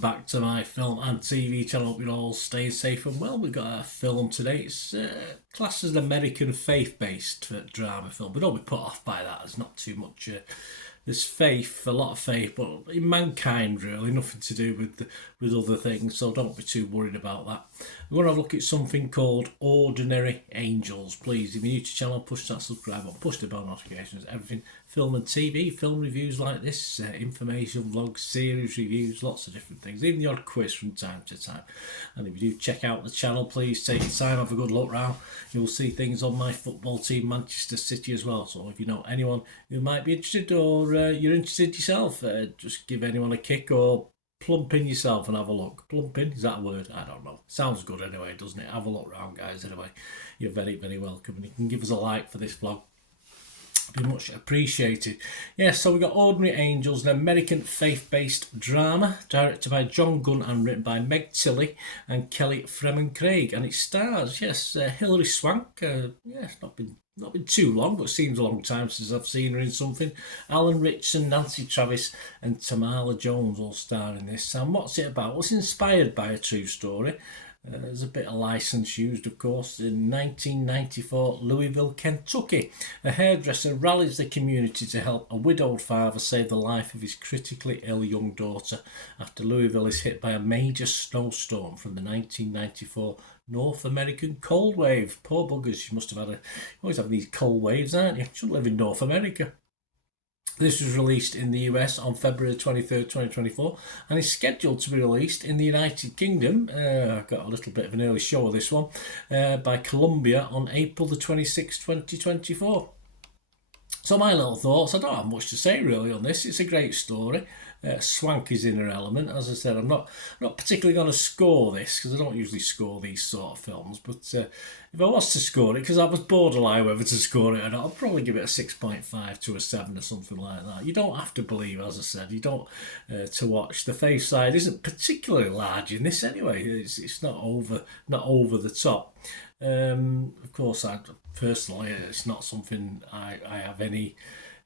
back to my film and TV channel. Hope you're all staying safe and well. We've got a film today. It's classed as an American faith-based drama film, but don't be put off by that. There's not too much. There's faith, a lot of faith, but in mankind really, nothing to do with other things, so don't be too worried about that. We're going to have a look at something called Ordinary Angels. Please, if you're new to the channel, push that subscribe button, push the bell notifications, everything film and TV, film reviews like this, information vlogs, series reviews, lots of different things, even the odd quiz from time to time. And if you do check out the channel, please take your time, have a good look round. You'll see things on my football team, Manchester City, as well. So if you know anyone who might be interested, or you're interested yourself, just give anyone a kick or plump in yourself and have a look. Plump in, is that a word? I don't know. Sounds good anyway, doesn't it? Have a look round, guys. Anyway, you're very, very welcome. And you can give us a like for this vlog. Be much appreciated. Yes, so we've got Ordinary Angels, an American faith-based drama, directed by John Gunn and written by Meg Tilly and Kelly Fremon Craig. And it stars, yes, Hilary Swank. It's not been too long, but it seems a long time since I've seen her in something. Alan Ritchson, Nancy Travis and Tamala Jones all star in this. And what's it about? Well, it's inspired by a true story. There's a bit of license used, of course. In 1994, Louisville, Kentucky, a hairdresser rallies the community to help a widowed father save the life of his critically ill young daughter after Louisville is hit by a major snowstorm from the 1994 North American cold wave. Poor buggers, you must have had always have these cold waves, aren't you? You shouldn't live in North America. This was released in the US on February 23rd, 2024, and is scheduled to be released in the United Kingdom. I've got a little bit of an early show of this one, by Columbia on April the 26th, 2024. So my little thoughts, I don't have much to say really on this. It's a great story. Swank is in her element. As I said, I'm not particularly going to score this because I don't usually score these sort of films. But if I was to score it, because I was borderline whether to score it or not, I'd probably give it a 6.5 to a 7 or something like that. You don't have to believe, as I said, you don't to watch. The face side isn't particularly large in this anyway. It's not over the top. Of course, I personally, it's not something I have any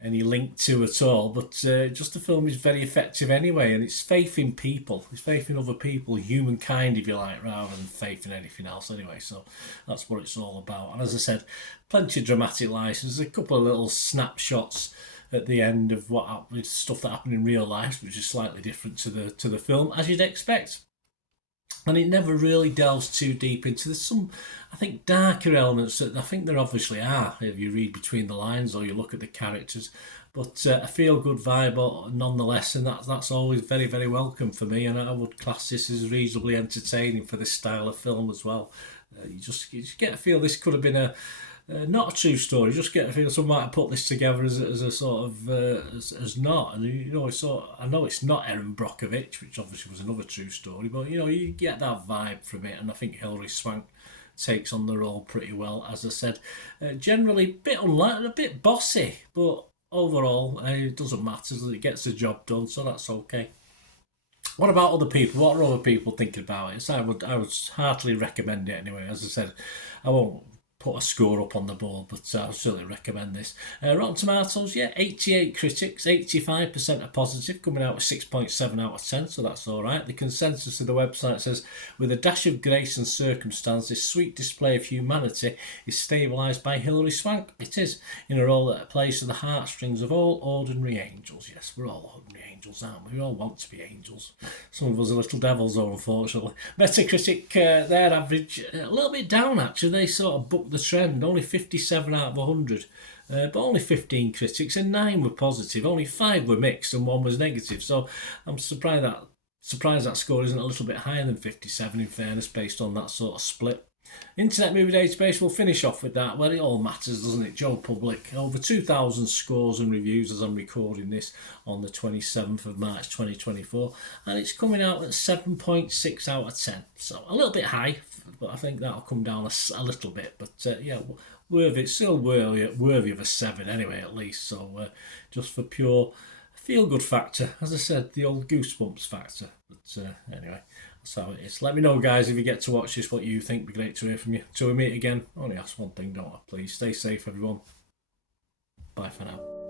link to at all, but just the film is very effective anyway, and it's faith in people, it's faith in other people, humankind if you like, rather than faith in anything else anyway. So that's what it's all about. And as I said, plenty of dramatic license, a couple of little snapshots at the end of stuff that happened in real life, which is slightly different to the film, as you'd expect. And it never really delves too deep into. There's some, I think, darker elements that I think there obviously are if you read between the lines or you look at the characters. But a feel-good vibe nonetheless, and that's always very, very welcome for me. And I would class this as reasonably entertaining for this style of film as well. You just get a feel this could have been not a true story. You just get a feel someone might have put this together as a sort of as not. And you know, I know it's not Erin Brockovich, which obviously was another true story, but you know, you get that vibe from it. And I think Hilary Swank takes on the role pretty well. As I said, generally a bit unlikely, a bit bossy, but overall it doesn't matter. It gets the job done, so that's okay. What about other people? What are other people thinking about it? So I would heartily recommend it anyway. As I said, I won't put a score up on the board, but I would certainly recommend this. Rotten Tomatoes, 88 critics, 85% are positive, coming out with 6.7 out of 10, so that's all right. The consensus of the website says, with a dash of grace and circumstance, this sweet display of humanity is stabilised by Hilary Swank. It is, in a role that plays to the heartstrings of all ordinary angels. Yes, we're all ordinary angels, aren't we? We all want to be angels. Some of us are little devils, though, unfortunately. Metacritic, their average, a little bit down, actually. They sort of booked the trend, only 57 out of 100, but only 15 critics and 9 were positive, only 5 were mixed and 1 was negative. So I'm surprised that score isn't a little bit higher than 57 in fairness, based on that sort of split. Internet Movie Database, we'll finish off with that. Well, it all matters, doesn't it? Joe Public, over 2,000 scores and reviews as I'm recording this on the 27th of March 2024, and it's coming out at 7.6 out of 10. So a little bit high, but I think that'll come down a little bit. But yeah, worthy, still worthy of a 7 anyway, at least. So just for pure feel-good factor, as I said, the old goosebumps factor. But anyway, that's how it is. Let me know, guys, if you get to watch this, what you think. It'd be great to hear from you. Till we meet again, only ask one thing, don't I? Please stay safe, everyone. Bye for now.